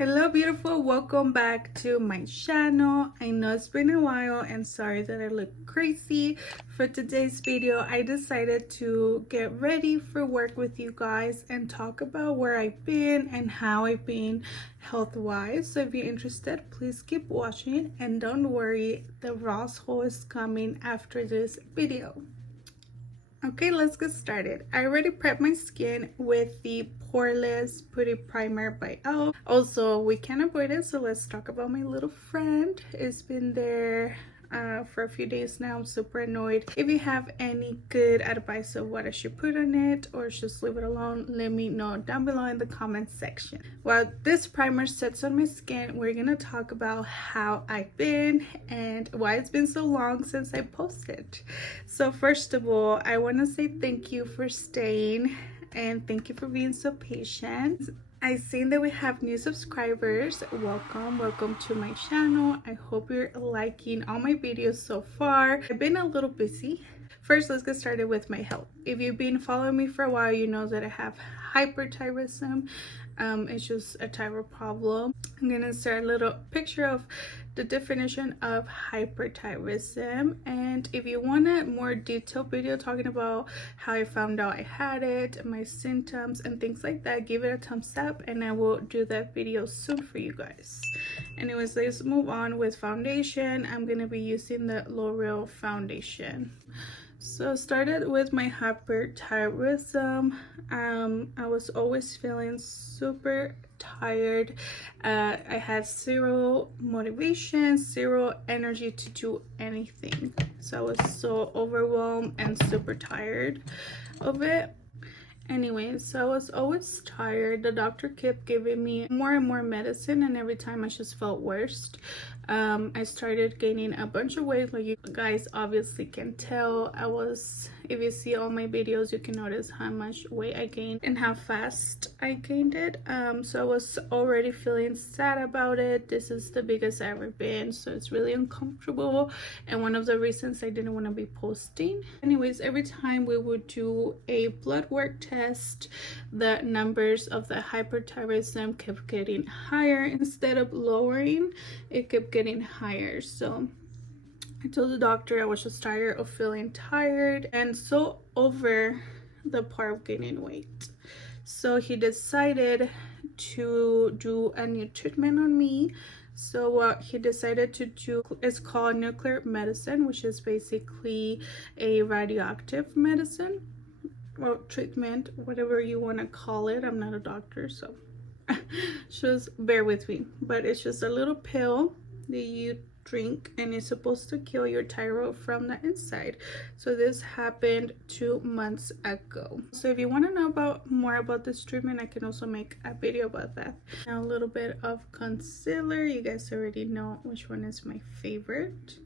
Hello beautiful, welcome back to my channel. I know it's been a while and sorry that I look crazy. For today's video I decided to get ready for work with you guys and talk about where I've been and how I've been health wise. So if you're interested, please keep watching and don't worry, the Ross haul is coming after this video. Okay, let's get started. I already prepped my skin with the Poreless Putty Primer by e.l.f. Also, we can't avoid it, so let's talk about my little friend. It's been there for a few days now. I'm super annoyed. If you have any good advice of what I should put on it or just leave it alone, let me know down below in the comment section. While this primer sets on my skin, we're gonna talk about how I've been and why it's been so long since I posted. So first of all, I want to say thank you for staying and thank you for being so patient. I've seen that we have new subscribers. Welcome to my channel. I hope you're liking all my videos so far. I've been a little busy. First, let's get started with my health. If you've been following me for a while, you know that I have hyperthyroidism. It's just a thyroid problem. I'm gonna insert a little picture of the definition of hyperthyroidism, and if you want a more detailed video talking about how I found out I had it, my symptoms and things like that, give it a thumbs up and I will do that video soon for you guys. Anyways, let's move on with foundation. I'm gonna be using the L'Oreal foundation. So started with my hyperthyroidism. I was always feeling super tired. I had zero motivation, zero energy to do anything. So I was so overwhelmed and super tired of it. Anyway, so I was always tired. The doctor kept giving me more and more medicine, and every time I just felt worse. I started gaining a bunch of weight, like you guys obviously can tell. If you see all my videos, you can notice how much weight I gained and how fast I gained it. So I was already feeling sad about it. This is the biggest I've ever been, so it's really uncomfortable and one of the reasons I didn't want to be posting. Anyways, every time we would do a blood work test, the numbers of the hyperthyroidism kept getting higher instead of lowering. It kept getting higher. So I told the doctor I was just tired of feeling tired and so over the part of gaining weight. So he decided to do a new treatment on me. So what he decided to do is called nuclear medicine, which is basically a radioactive medicine or treatment, whatever you want to call it. I'm not a doctor, so just bear with me. But it's just a little pill that you drink and it's supposed to kill your thyroid from the inside. So this happened 2 months ago. So if you want to know more about this treatment, I can also make a video about that. Now a little bit of concealer. You guys already know which one is my favorite.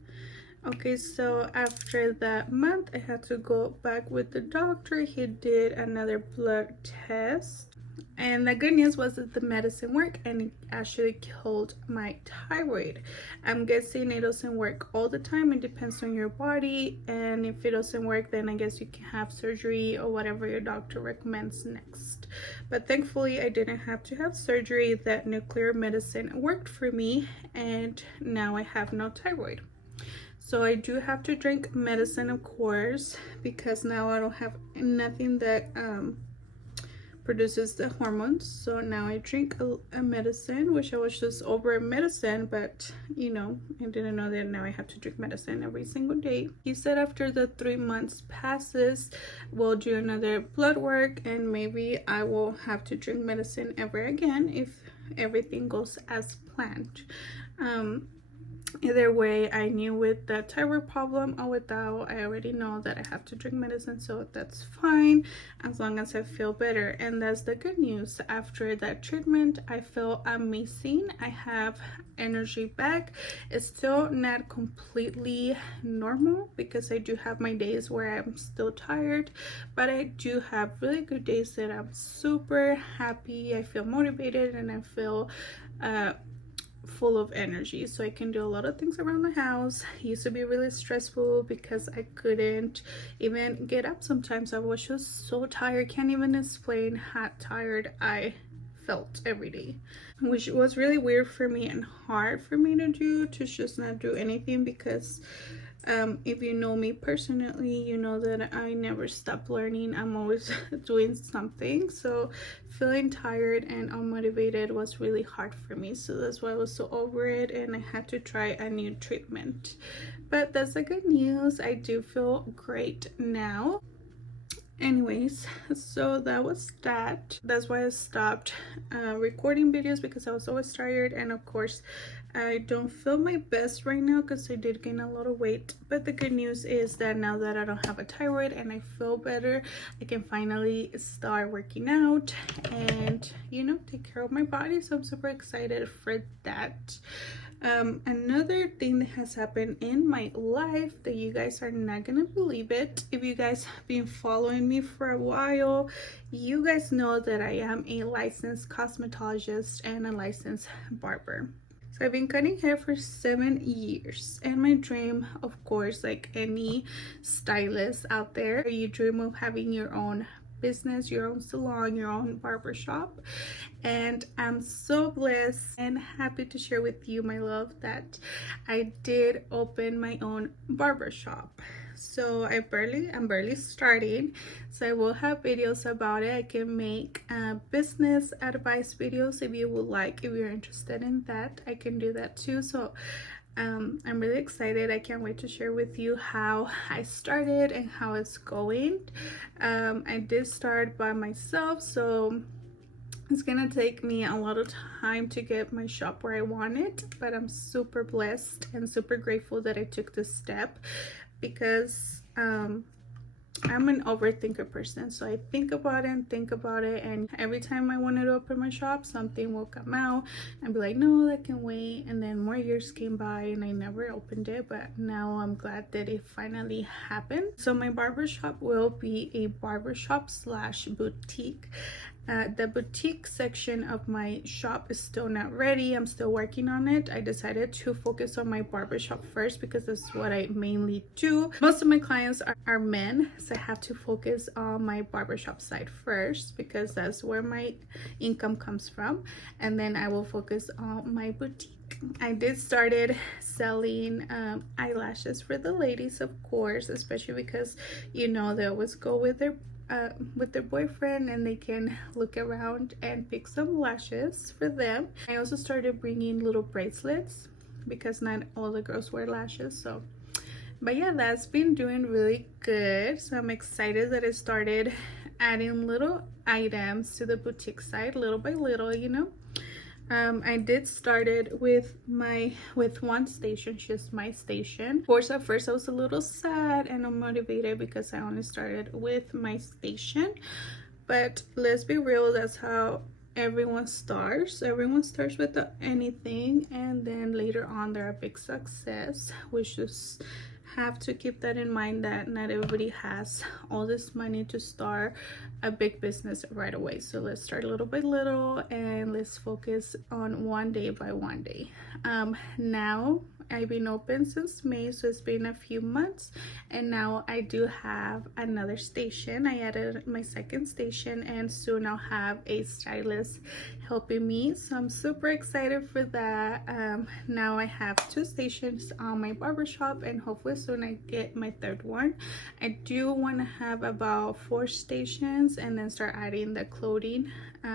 Okay, so after that month I had to go back with the doctor. He did another blood test, and the good news was that the medicine worked and it actually killed my thyroid. I'm guessing it doesn't work all the time. It depends on your body, and if it doesn't work, then I guess you can have surgery or whatever your doctor recommends next. But thankfully I didn't have to have surgery. That nuclear medicine worked for me and now I have no thyroid. So I do have to drink medicine, of course, because now I don't have nothing that produces the hormones. So now I drink a medicine, which I was just over medicine, but you know, I didn't know that now I have to drink medicine every single day. He said after the 3 months passes, we'll do another blood work and maybe I will have to drink medicine ever again if everything goes as planned. Either way, I knew with the thyroid problem or without, I already know that I have to drink medicine, so that's fine as long as I feel better. And that's the good news. After that treatment, I feel amazing. I have energy back. It's still not completely normal because I do have my days where I'm still tired, but I do have really good days that I'm super happy. I feel motivated and I feel full of energy, so I can do a lot of things around the house. It used to be really stressful because I couldn't even get up. Sometimes I was just so tired. Can't even explain how tired I felt every day, which was really weird for me and hard for me to do, to just not do anything, because if you know me personally, you know that I never stop learning. I'm always doing something. So feeling tired and unmotivated was really hard for me. So that's why I was so over it, and I had to try a new treatment. But that's the good news. I do feel great now. Anyways, so that was that. That's why I stopped recording videos, because I was always tired, and of course I don't feel my best right now because I did gain a lot of weight. But the good news is that now that I don't have a thyroid and I feel better, I can finally start working out and, you know, take care of my body. So I'm super excited for that. Another thing that has happened in my life that you guys are not gonna believe it. If you guys have been following me for a while, you guys know that I am a licensed cosmetologist and a licensed barber. So I've been cutting hair for 7 years, and my dream, of course, like any stylist out there, you dream of having your own business, your own salon, your own barbershop. And I'm so blessed and happy to share with you, my love, that I did open my own barbershop. So I'm barely starting, so I will have videos about it. I can make business advice videos if you would like. If you're interested in that, I can do that too. So I'm really excited. I can't wait to share with you how I started and how it's going. I did start by myself, so it's gonna take me a lot of time to get my shop where I want it, but I'm super blessed and super grateful that I took this step, because I'm an overthinker person. So I think about it, and every time I wanted to open my shop, something will come out and be like, no, that can wait. And then more years came by and I never opened it, but now I'm glad that it finally happened. So my barbershop will be a barbershop slash boutique. The boutique section of my shop is still not ready. I'm still working on it. I decided to focus on my barbershop first because that's what I mainly do. Most of my clients are men, so I have to focus on my barbershop side first because that's where my income comes from, and then I will focus on my boutique. I did started selling eyelashes for the ladies, of course, especially because, you know, they always go with their boyfriend and they can look around and pick some lashes for them. I also started bringing little bracelets because not all the girls wear lashes. So, but yeah, that's been doing really good. So I'm excited that I started adding little items to the boutique side little by little, you know. I did started with one station, just my station. Of course, at first I was a little sad and unmotivated because I only started with my station, but let's be real, that's how everyone starts. Everyone starts with anything, and then later on they're a big success. We just have to keep that in mind, that not everybody has all this money to start a big business right away. So let's start little by little and let's focus on one day by one day. Now I've been open since May, so it's been a few months, and now I do have another station. I added my second station, and soon I'll have a stylist helping me, so I'm super excited for that. Now I have 2 stations on my barbershop, and hopefully soon I get my third one. I do want to have about 4 stations and then start adding the clothing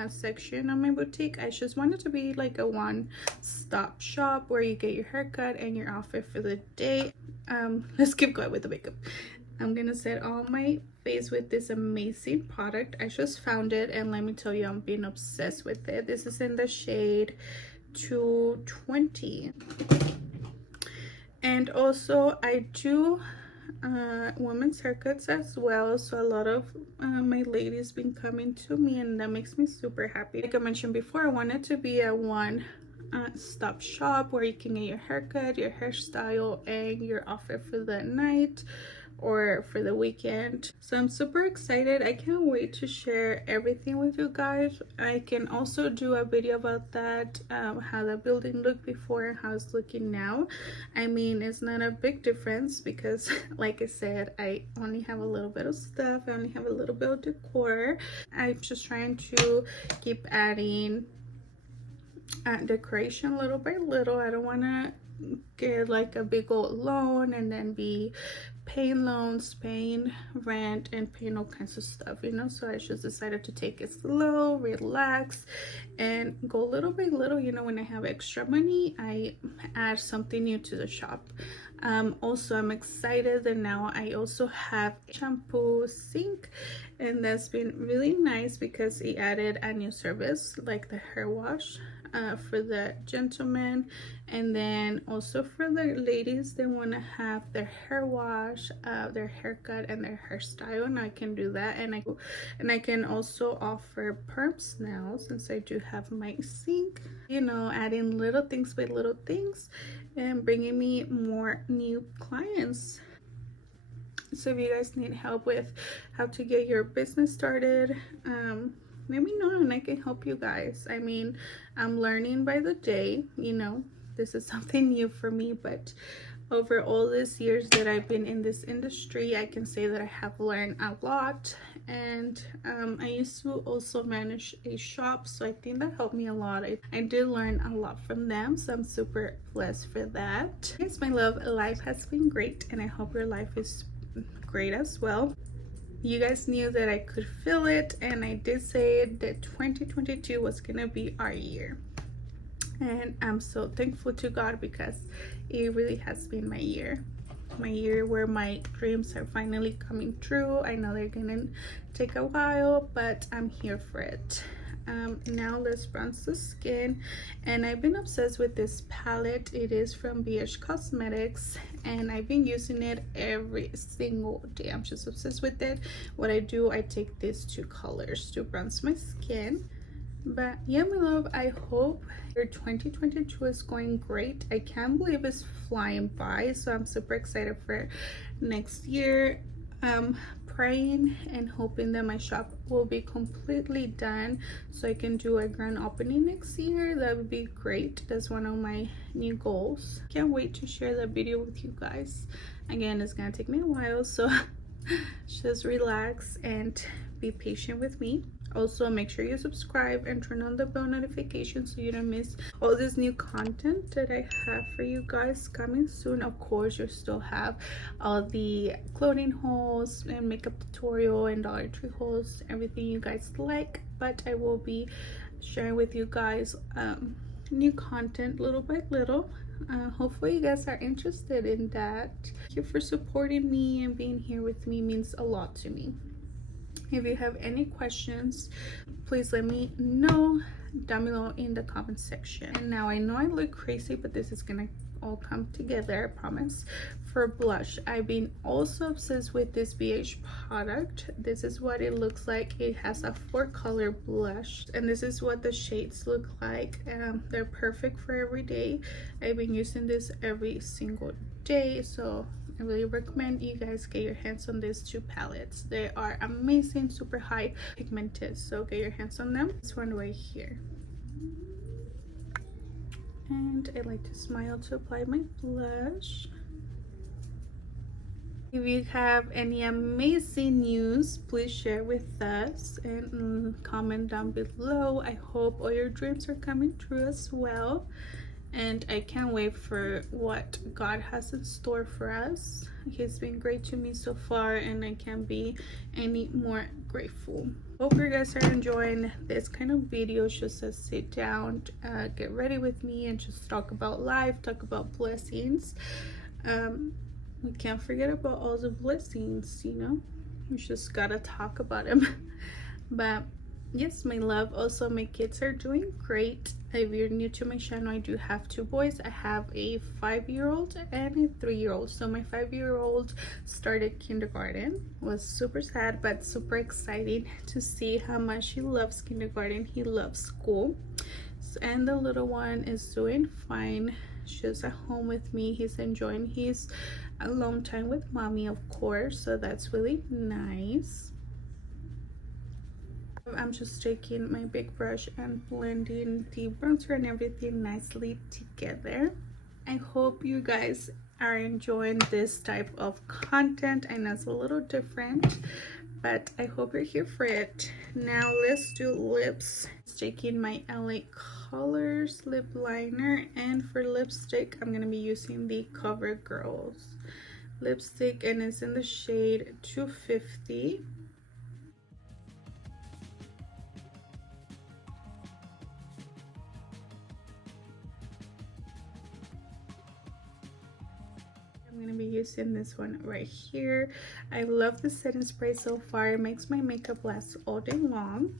section on my boutique. I just want it to be like a one-stop shop where you get your haircut and your outfit for the day. Let's keep going with the makeup. I'm gonna set all my face with this amazing product. I just found it, and let me tell you, I'm being obsessed with it. This is in the shade 220. And also I do women's haircuts as well, so a lot of my ladies been coming to me, and that makes me super happy. Like I mentioned before, I want it to be a one-stop shop where you can get your haircut, your hairstyle, and your outfit for the night, or for the weekend. So I'm super excited. I can't wait to share everything with you guys. I can also do a video about that, how the building looked before and how it's looking now. I mean, it's not a big difference because like I said, I only have a little bit of stuff. I only have a little bit of decor. I'm just trying to keep adding decoration little by little. I don't want to get like a big old loan and then be paying loans, paying rent, and paying all kinds of stuff, you know. So I just decided to take it slow, relax, and go little by little. You know, when I have extra money, I add something new to the shop. Also, I'm excited that now I also have a shampoo sink, and that's been really nice because it added a new service like the hair wash for the gentlemen, and then also for the ladies that want to have their hair wash, their haircut, and their hairstyle. And I can do that, and I can also offer perms now since I do have my sink, you know, adding little things by little things and bringing me more new clients. So if you guys need help with how to get your business started, let me know and I can help you guys. I mean, I'm learning by the day, you know, this is something new for me, but over all these years that I've been in this industry, I can say that I have learned a lot. And I used to also manage a shop, so I think that helped me a lot. I did learn a lot from them, so I'm super blessed for that. Yes, my love, life has been great, and I hope your life is great as well. You guys knew that I could feel it, and I did say that 2022 was gonna be our year, and I'm so thankful to God because it really has been my year where my dreams are finally coming true. I know they're gonna take a while, but I'm here for it. Now let's bronze the skin, and I've been obsessed with this palette. It is from BH Cosmetics, and I've been using it every single day. I'm just obsessed with it. What I do, I take these two colors to bronze my skin. But yeah, my love, I hope your 2022 is going great. I can't believe it's flying by, so I'm super excited for next year. Praying and hoping that my shop will be completely done so I can do a grand opening next year. That would be great. That's one of my new goals. Can't wait to share that video with you guys. Again, it's gonna take me a while, so just relax and be patient with me. Also, make sure you subscribe and turn on the bell notification so you don't miss all this new content that I have for you guys coming soon. Of course, you still have all the clothing hauls and makeup tutorial and Dollar Tree hauls, everything you guys like, but I will be sharing with you guys new content little by little. Hopefully you guys are interested in that. Thank you for supporting me, and being here with me means a lot to me. If you have any questions, please let me know down below in the comment section. And now I know I look crazy, but this is gonna all come together, I promise. For blush, I've been also obsessed with this BH product. This is what it looks like. It has a 4-color blush, and this is what the shades look like. They're perfect for every day. I've been using this every single day, so I really recommend you guys get your hands on these two palettes. They are amazing, super high pigmented, so get your hands on them. This one right here. And I like to smile to apply my blush. If you have any amazing news, please share with us and comment down below. I hope all your dreams are coming true as well. And I can't wait for what God has in store for us. He's been great to me so far, and I can't be any more grateful. Hope you guys are enjoying this kind of video, just to sit down, get ready with me, and just talk about life, talk about blessings. We can't forget about all the blessings, you know. We just gotta talk about them. But yes, my love, also my kids are doing great. If you're new to my channel, I do have 2 boys. I have a 5-year-old and a 3-year-old. So my 5-year-old started kindergarten. Was super sad, but super exciting to see how much he loves kindergarten. He loves school. And the little one is doing fine. just at home with me. He's enjoying his alone time with mommy, of course, so that's really nice. I'm just taking my big brush and blending the bronzer and everything nicely together. I hope you guys are enjoying this type of content. I know it's a little different, but I hope you're here for it. Now let's do lips. Taking my LA Colors lip liner, and for lipstick I'm gonna be using the CoverGirl lipstick, and it's in the shade 250. I'm gonna be using this one right here. I love the setting spray so far. It makes my makeup last all day long.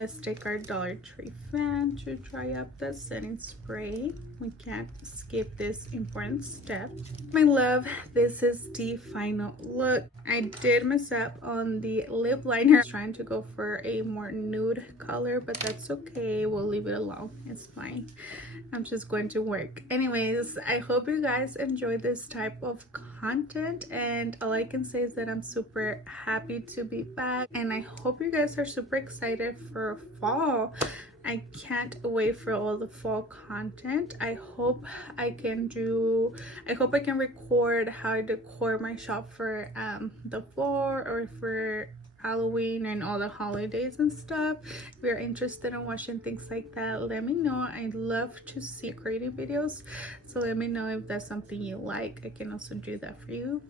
Let's take our Dollar Tree fan to dry up the setting spray. We can't skip this important step. My love, this is the final look. I did mess up on the lip liner. I was trying to go for a more nude color, but that's okay. We'll leave it alone. It's fine. I'm just going to work. Anyways, I hope you guys enjoy this type of content, and all I can say is that I'm super happy to be back, and I hope you guys are super excited for fall. I can't wait for all the fall content. I hope I can record how I decor my shop for the fall or for Halloween and all the holidays and stuff. If you're interested in watching things like that, let me know. I'd love to see creative videos, so let me know if that's something you like. I can also do that for you.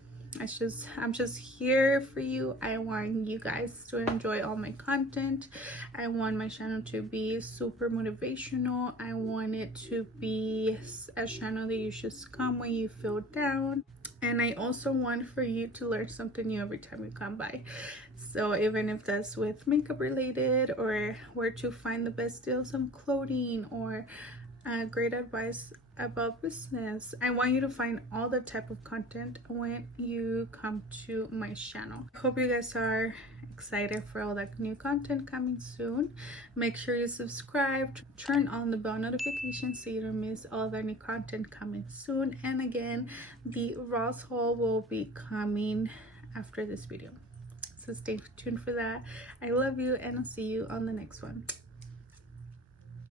I'm just here for you. I want you guys to enjoy all my content. I want my channel to be super motivational. I want it to be a channel that you just come when you feel down, and I also want for you to learn something new every time you come by. So even if that's with makeup related, or where to find the best deals on clothing, or great advice about business, I want you to find all the type of content when you come to my channel. I hope you guys are excited for all that new content coming soon. Make sure you subscribe, turn on the bell notification so you don't miss all the new content coming soon. And again, the Ross haul will be coming after this video, so stay tuned for that. I love you, and I'll see you on the next one.